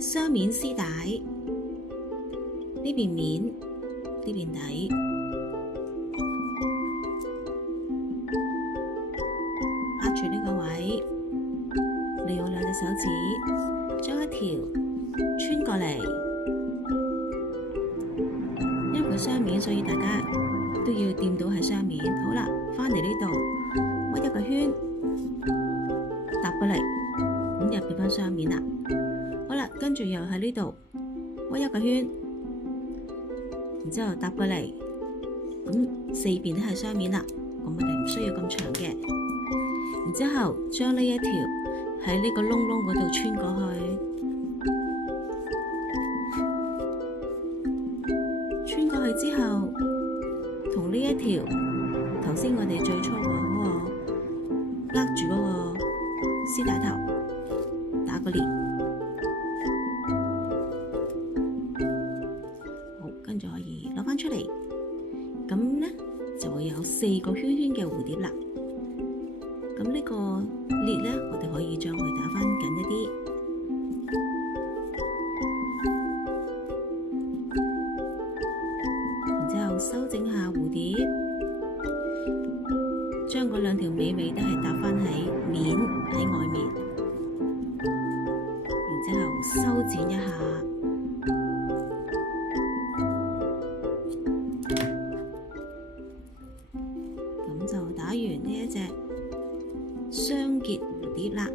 雙面絲帶，呢邊面，呢邊底，握住呢個位，利用兩隻手指將一條穿過嚟，因為佢雙面，所以大家都要掂到係雙面。好啦，返嚟呢度屈一個圈，搭過嚟，咁又變返雙面啦。好啦，跟住又喺呢度屈一個圈，然之後搭過嚟，咁四邊都係雙面啦。咁我哋唔需要咁長嘅，然之後將呢一條喺呢個窿窿嗰度穿過去，穿過去之後，同呢一條頭先我哋最初嗰個握住嗰個絲帶頭打個結。跟住可以攞返出嚟，咁呢就會有4個圈圈嘅蝴蝶啦。咁呢個裂呢，我哋可以將佢打返緊一啲，然之後修整下蝴蝶，將嗰兩條尾都係搭返喺面喺外面，然之後修剪一下。就打完呢一隻雙結蝴蝶啦。